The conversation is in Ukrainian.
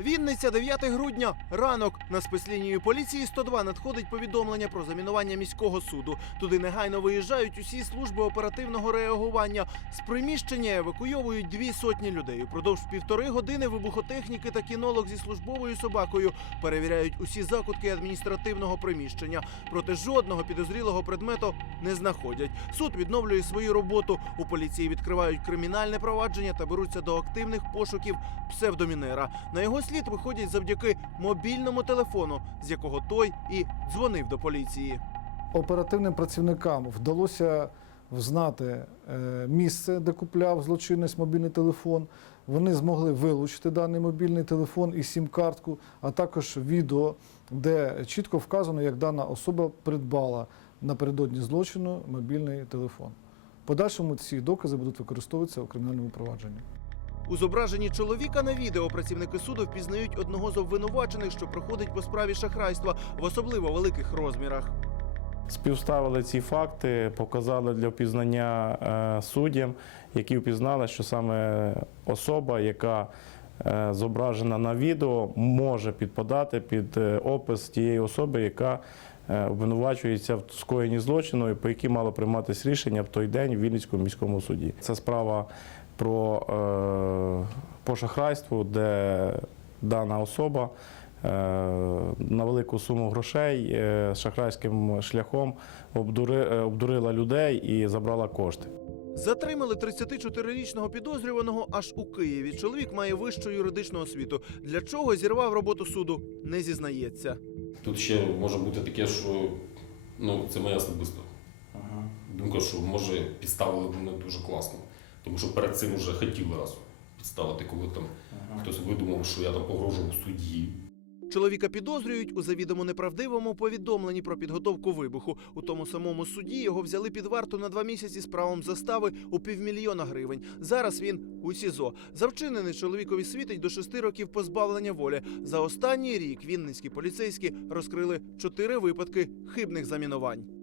Вінниця, 9 грудня, ранок. На спецлінію поліції 102 надходить повідомлення про замінування міського суду. Туди негайно виїжджають усі служби оперативного реагування. З приміщення евакуйовують дві сотні людей. Упродовж півтори години вибухотехніки та кінолог зі службовою собакою перевіряють усі закутки адміністративного приміщення. Проте жодного підозрілого предмету не знаходять. Суд відновлює свою роботу. У поліції відкривають кримінальне провадження та беруться до активних пошуків псевдомінера. На його слід виходять завдяки мобільному телефону, з якого той і дзвонив до поліції. Оперативним працівникам вдалося взнати е, місце, де купляв злочинець мобільний телефон. Вони змогли вилучити даний мобільний телефон і сім-картку, а також відео, де чітко вказано, як дана особа придбала напередодні злочину мобільний телефон. Подальшому ці докази будуть використовуватися у кримінальному провадженні. У зображенні чоловіка на відео працівники суду впізнають одного з обвинувачених, що проходить по справі шахрайства в особливо великих розмірах. Співставили ці факти, показали для впізнання е, суддям, які впізнали, що саме особа, яка е, зображена на відео, може підпадати під е, опис тієї особи, яка обвинувачується в скоєнні злочину, по якій мало прийматися рішення в той день в Вінницькому міському суді. Це справа про е, по шахрайству, де дана особа е, на велику суму грошей е, шахрайським шляхом обдури- е, обдурила людей і забрала кошти. Затримали 34-річного підозрюваного аж у Києві. Чоловік має вищу юридичну освіту. Для чого зірвав роботу суду, не зізнається. Тут ще може бути таке, що ну, це моя особиста думка, що може підставили мене дуже класно. Тому що перед цим вже хотіли раз підставити, коли там хтось видумав, що я там погрожував судді. Чоловіка підозрюють у завідомо неправдивому повідомленні про підготовку вибуху. У тому самому суді його взяли під варту на два місяці з правом застави у півмільйона гривень. Зараз він у СІЗО. За вчинений чоловікові світить до шести років позбавлення волі. За останній рік вінницькі поліцейські розкрили чотири випадки хибних замінувань.